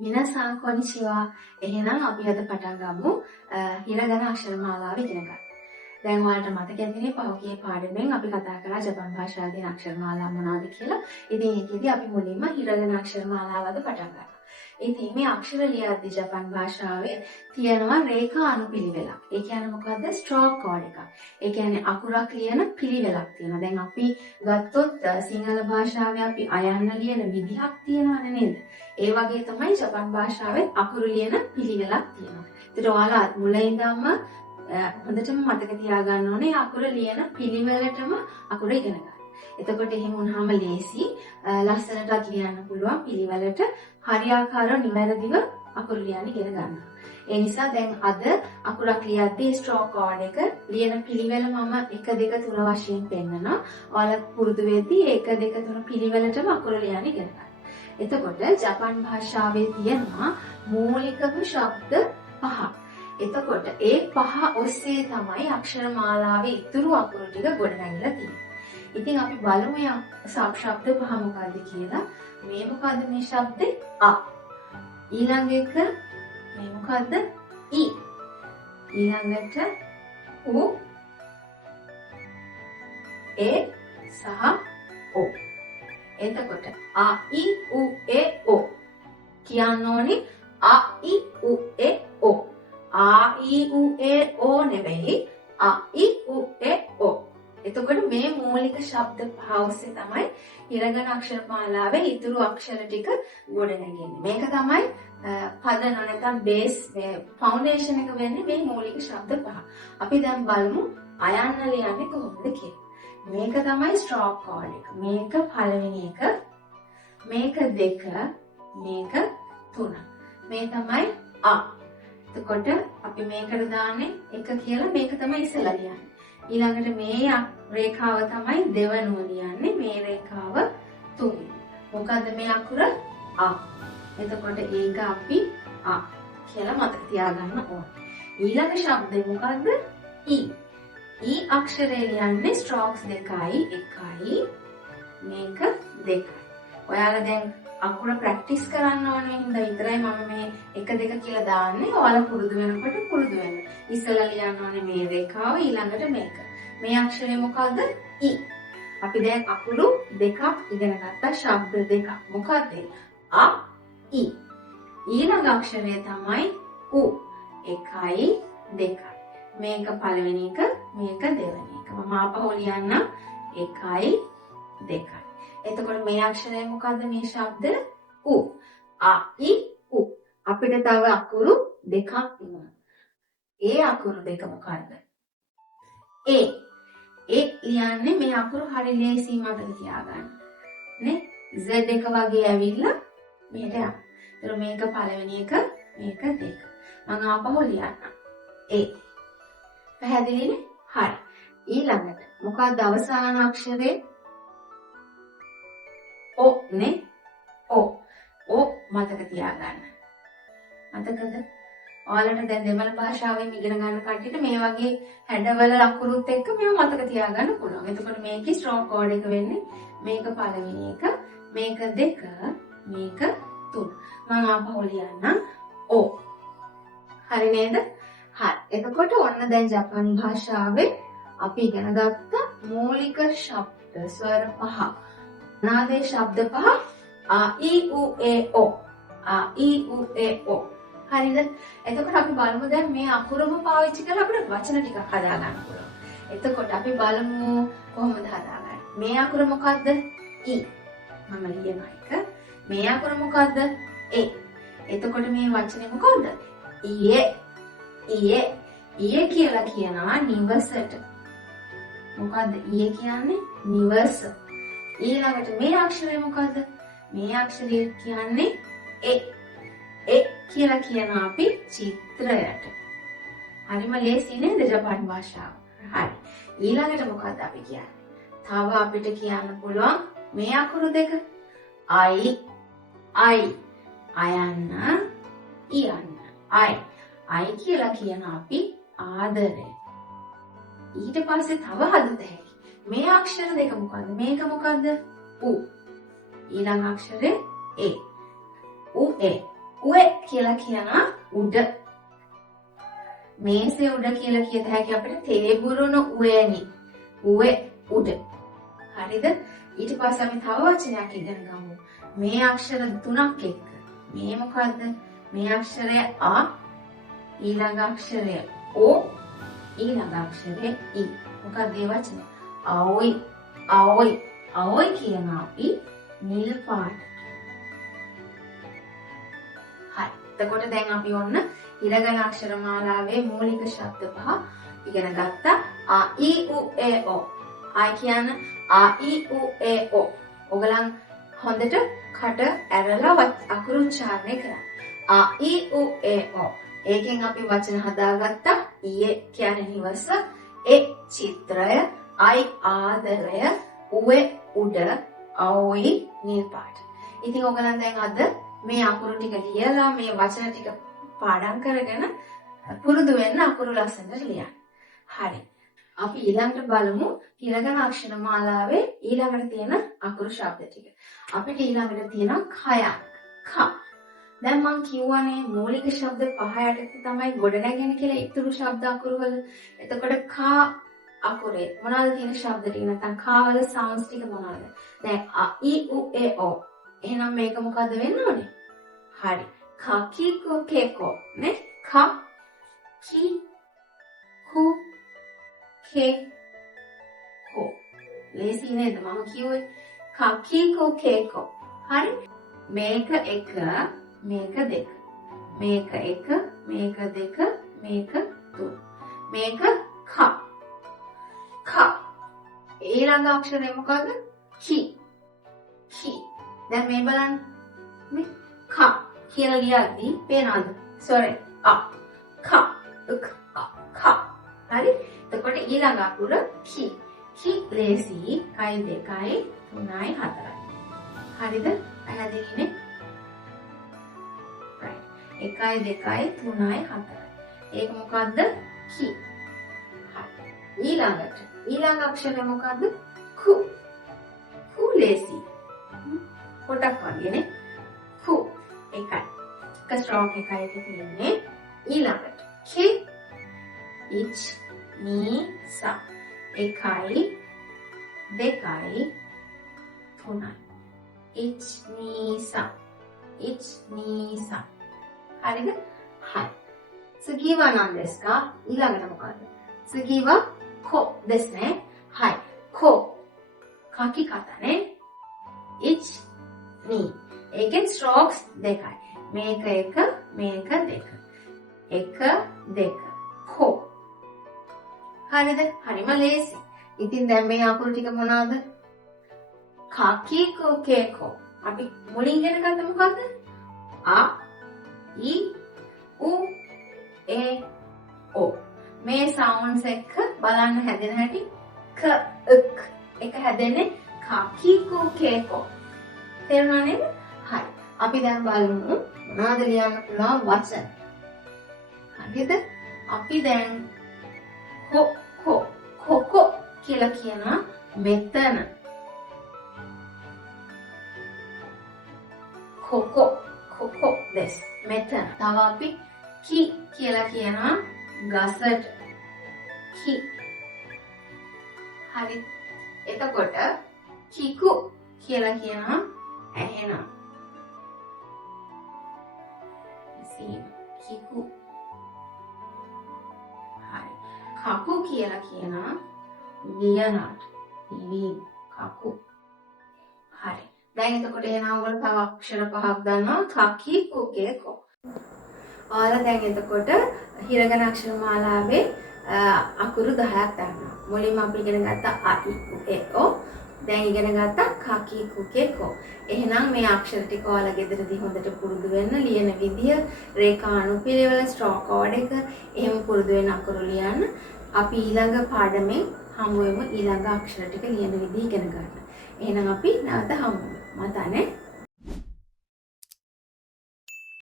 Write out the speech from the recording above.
මිනසාන් කොනිචිවා. එහෙනම් අපි අද පටන් ගමු හිරගන අක්ෂර මාලාව ඉගෙන ගන්න. දැන් ඔයාලට මතක ඇතිනේ පහුගිය පාඩමෙන් අපි කතා කරා ජපන් භාෂාවේ තියෙන අක්ෂර මාලා මොනවද කියලා. ඉතින් ඒකෙදි අපි මුලින්ම හිරගන අක්ෂර මාලාවද පටන් ගන්නවා. ඉතින් මේ අක්ෂර ලියද්දී ජපන් භාෂාවේ තියෙනවා රේඛා අනුපිළිවෙලක්. ඒ කියන්නේ මොකද්ද? ස්ට්‍රෝක් කෝඩ් එකක්. ඒ කියන්නේ අකුරක් ලියන පිළිවෙලක් තියෙනවා. දැන් අපි ගත්තොත් සිංහල භාෂාවේ අපි අයන්න ලියන විදිහක් තියෙනවනේ නේද? ඒ වගේ තමයි ජපන් භාෂාවේ අකුරු ලියන පිළිවෙලක් තියෙනවා. ඒතර ඔයාලා මුල ඉඳන්ම හොඳටම මතක තියාගන්න ඕනේ අකුර ලියන පිළිවෙලටම අකුර ඉගෙන ගන්න. එතකොට එහෙම වුණාම ලේසි ලස්සනටත් ලියන්න පුළුවන් පිළිවෙලට හරියාකාරව නිවැරදිව අකුරු ලියන්න ඉගෙන ගන්න. ඒ නිසා දැන් අද අකුරක් ලියද්දී ස්ට්‍රෝක් කෝඩ් එක ලියන පිළිවෙල මම 1 2 3 වශයෙන් පෙන්නනවා. ඔයාලා පුරුදු වෙද්දී 1 2 3 පිළිවෙලටම අකුර ලියන්න ඉගෙන ගන්න. එතකොට ජපන් භාෂාවේ තියෙනවා මූලිකම ශබ්ද 5. එතකොට ඒ 5 ඔස්සේ තමයි අක්ෂර මාලාවේ ඉතුරු අකුරු ටික ගොඩනැගිලා තියෙන්නේ. ඉතින් අපි බලමු ශබ්ද 5 මොකක්ද කියලා. මේ මොකද්ද මේ ශබ්දේ? අ. ඊළඟ එක මේ මොකද්ද? ඊ. ඊළඟට උ, ඒ සහ ඔ. එතකොට අ යි උ ඒ ඔ කියන්න ඕනේ අ යි උ ඒ ඔ. ආ ඊ උ ඒ ඕ නෙවෙයි අ යි උ ඒ ඔ. එතකොට මේ මූලික ශබ්ද 5 ඔස්සේ තමයි හිරගන අක්ෂර මාලාවේ ඉතුරු අක්ෂර ටික ගොඩනැගෙන්නේ. මේක තමයි පදන නැත්නම් බේස් ෆවුන්ඩේෂන් එක වෙන්නේ මේ මූලික ශබ්ද 5. අපි දැන් බලමු අයන්න ලියන්නේ කොහොමද කියලා. මේක තමයි ස්ට්‍රෝක් කෝඩ් එක. මේක පළවෙනි එක. මේක 2. මේක 3. මේ තමයි අ. එතකොට අපි මේකට දාන්නේ 1 කියලා මේක තමයි ඉස්සලා ලියන්නේ. ඊළඟට මේ රේඛාව තමයි දෙවනුව ලියන්නේ. මේ රේඛාව 3. මොකද්ද මේ අකුර? අ. එතකොට ඒක අපි අ කියලා මතක තියාගන්න ඕනේ. ඊළඟ ශබ්දය මොකද්ද? ඊ. ඊ අක්ෂරය ලියන්නේ ස්ට්‍රෝක්ස් 2යි 1යි. මේක 2යි. ඔයාලා දැන් අකුර ප්‍රැක්ටිස් කරන්න ඕනේ හින්දා විතරයි මම මේ 1 2 කියලා දාන්නේ. ඔයාලා පුරුදු වෙනකොට පුරුදු වෙන්න. ඉස්සෙල්ලා ලියන්න ඕනේ මේ රේඛාව ඊළඟට මේක. මේ අක්ෂරය මොකද්ද? ඊ. අපි දැන් අකුරු දෙකක් ඉගෙන ගත්තා ශබ්ද දෙකක්. මොකද්ද? අ ඊ. ඊළඟ අක්ෂරය තමයි උ. 1යි 2යි. මේක පළවෙනි එක, මේක දෙවෙනි එක. මම ආපහු ලියන්නම් 1යි 2යි. එතකොට මේ අක්ෂරය මොකද්ද මේ ශබ්ද? උ. අ යි උ. අපිට තව අකුරු දෙකක් තියෙනවා. ඒ අකුරු දෙක මොකද්ද? ඒ. ඒ ලියන්නේ මේ අකුරු හරිය ලේසි මතක තියාගන්න. නේ? Z එක වගේ ඇවිල්ලා මෙහෙට යනවා. ඒතර මේක පළවෙනි එක, මේක දෙක. මම ආපහු ලියන්නම්. ඒ. පැහැදිලිනේ? හරි. ඊළඟට මොකක්ද අවසාන අක්ෂරේ? ඔ නේ? ඔ. ඔ මතක තියාගන්න. මතකද? ඔයාලට දැන් දෙමළ භාෂාවෙන් ඉගෙන ගන්න කට්ටියට මේ වගේ හැඩවල අකුරුත් එක්ක මේව මතක තියාගන්න පුළුවන්. එතකොට මේකේ ස්ට්‍රෝක් කෝඩ් එක වෙන්නේ මේක පළවෙනි එක, මේක 2, මේක 3. මම ආපහු ලියන්නම් ඔ. හරි නේද? හරි. එතකොට ඔන්න දැන් ජපන් භාෂාවේ අපි ඉගෙන ගත්ත මූලික ශබ්ද ස්වර 5. නාදේ ශබ්ද 5 අ යි උ ඒ ඔ. අ යි උ ඒ ඔ. හරිද? එතකොට අපි බලමු දැන් මේ අකුරම පාවිච්චි කරලා අපිට වචන ටිකක් හදා ගන්න පුළුවන්. එතකොට අපි බලමු කොහොමද හදාගන්නේ. මේ අකුර මොකද්ද? ඊ. මම ලියන එක. මේ අකුර මොකද්ද? ඒ. එතකොට මේ වචනේ මොකද්ද? ඊයේ. ඊයේ. ඊයේ කියලා කියනවා නිවසට. මොකද්ද ඊයේ කියන්නේ? නිවස. ඊළඟට මේ අක්ෂරය මොකද්ද? මේ අක්ෂරය කියන්නේ ඒ. ඒ කියලා කියනවා අපි චිත්‍රයට. හරිම ලේසි නේද ජපන් භාෂාව? හරි. ඊළඟට මොකද්ද අපි කියන්නේ? තව අපිට කියන්න පුළුවන් මේ අකුරු දෙක. අයි. අයි. අයන්න. ඉයන්න. අයි. අයි කියලා කියන අපි ආදරය. ඊට පස්සේ තව හදත හැකි. මේ අක්ෂර දෙක මොකද්ද? මේක මොකද්ද? උ. ඊළඟ අක්ෂරේ ඒ. උ ඒ. උවේ කියලා කියනවා උඩ. මේසේ උඩ කියලා කියත හැකි අපිට තේබුරුණු උවේනි. උවේ උඩ. හරිද? ඊට පස්සේ අපි තව වචනයක් ඉගෙන ගමු. මේ අක්ෂර තුනක් එක්ක. මේ මොකද්ද? මේ අක්ෂරය අ, ඊළඟ අක්ෂරය ඕ, ඊළඟ අක්ෂරය ඊ. මොකක්ද මේ වචනේ? අවොයි. අවොයි. අවොයි කියනවා අපි නිල් පාට. හරි. එතකොට දැන් අපි ඔන්න ඉරගන අක්ෂර මාලාවේ මූලික ශබ්ද පහ ඉගෙන ගත්තා. අ ඊ උ ඒ ඕ. ආ කියන අ ඊ උ ඒ ඕ. ඔයගලන් හොඳට කට ඇරලා අකුරු උච්චාරණය කරන්න. අ ඊ උ ඒ ඕ. ඒකෙන් අපි වචන හදාගත්තා. ඊයේ කියන්නේ නිවස, ඒ චිත්‍රය, අයි ආදරය, උවේ උඩ, අවොයි නිල් පාට. ඉතින් ඔයගලන් දැන් අද මේ අකුරු ටික ලියලා මේ වචන ටික පාඩම් කරගෙන පුරුදු වෙන්න අකුරු ලස්සනට ලියන්න. හරි. අපි ඊළඟට බලමු ඉරගන අක්ෂර මාලාවේ ඊළඟට තියෙන අකුරු ශබ්ද ටික. අපිට ඊළඟට තියෙනවා කයක්. ක. දැන් මම කියවනේ මූලික ශබ්ද පහ යටතේ තමයි ගොඩනැගෙන කියලා ඉතුරු ශබ්ද අකුරු වල. එතකොට ක අකුරේ මොනවද තියෙන ශබ්ද ටික නැත්නම් ක වල සවුන්ඩ්ස් ටික මොනවද? දැන් අ ඊ උ ඒ ඕ. එහෙනම් මේක මොකද්ද වෙන්න ඕනේ? හරි. ක කී කෝ කේ කෝ නේ? ක කී කු කේ කෝ. ලේසි නේද? මම කිව්වේ ක කී කෝ කේ කෝ. හරි. මේක එක, මේක දෙක. මේක එක, මේක දෙක, මේක තුන. මේක ක. ක. ඊළඟ අක්ෂරය මොකද්ද? කී. කී. දැන් මේ බලන්න. මේ ක කියලා ලියද්දී පේනවද? sorry. අ. ක. ක. ක. හරි. එතකොට ඊළඟ අකුර කී. කී ලේසි. කයි දෙකයි තුනයි හතරයි. හරිද? පැහැදිලිනේ? එකයි දෙකයි තුනයි හතරයි. ඒක මොකද්ද? කී. හරි. ඊළඟ අක්ෂරය මොකද්ද? කු. කු ලේසි. පොටක් වගේනේ. කු. එකයි. එක ස්ට්‍රෝක් එකයි තියෙන්නේ. ඊළඟට කේ. ඉච් නී සා. එකයි දෙකයි තුනයි. ඉච් නී සා. ඉච් නී සා. හරිද? හරි. 次は何ですか? ඊළඟට මොකද්ද? 次はこですね。はい。こ。書き方ね。1、2。ඒකෙන් strokes දෙකයි. මේක එක, මේක දෙක. එක, දෙක.こ. හරිද? හරිම ලේසි. ඉතින් දැන් මේ අකුරු ටික මොනවාද? කකි කෝ කේ කෝ. අපි මුලින් ඉගෙන ගත්ත මොකද්ද? අ ඊ උ ඒ ඕ. මේ සවුන්ඩ්ස් එක්ක බලන්න හැදෙන හැටි ක ක් එක හැදෙන්නේ කකි කෝ කේ කෝ. තේරුණා නේද? හරි. අපි දැන් බලමු මොනවද ලියන්න පුළුවන් වචන. හරිද? අපි දැන් කො කියලා කියනවා මෙතන. කොකොです. මෙතන. තව අපි කි කියලා කියනවා ගසට. කි. හරි. එතකොට කිකු කියලා කියනවා ඇහෙනවා. කිකු. හරි. කකු කියලා කියනවා ලියනට. කකු. හරි. දැන් එතකොට එහෙනම් ඔයගොල්ලෝ තව අක්ෂර පහක් දන්නවා. කකි කුකේ කො. ඔයාලා දැන් එතකොට හිරගන අක්ෂර මාලාවේ අකුරු 10ක් දන්නවා. මුලින්ම අපි ඉගෙන ගත්තා අ ඉ උ ඒ ඕ. දැන් ඉගෙන ගත්තා කකි කුකේ කො. එහෙනම් මේ අක්ෂර ටික ඔයාලා ගෙදරදී හොඳට පුරුදු වෙන්න ලියන විදිය, රේඛා අනුපිළිවෙල, ස්ට්‍රෝක් කෝඩ් එක එහෙම පුරුදු වෙන අකුරු ලියන්න. අපි ඊළඟ පාඩමෙන් හමු වෙමු ඊළඟ අක්ෂර ටික ලියන විදිය ඉගෙන ගන්න. එහෙනම් අපි නැවත හමු වෙමු. මතනේ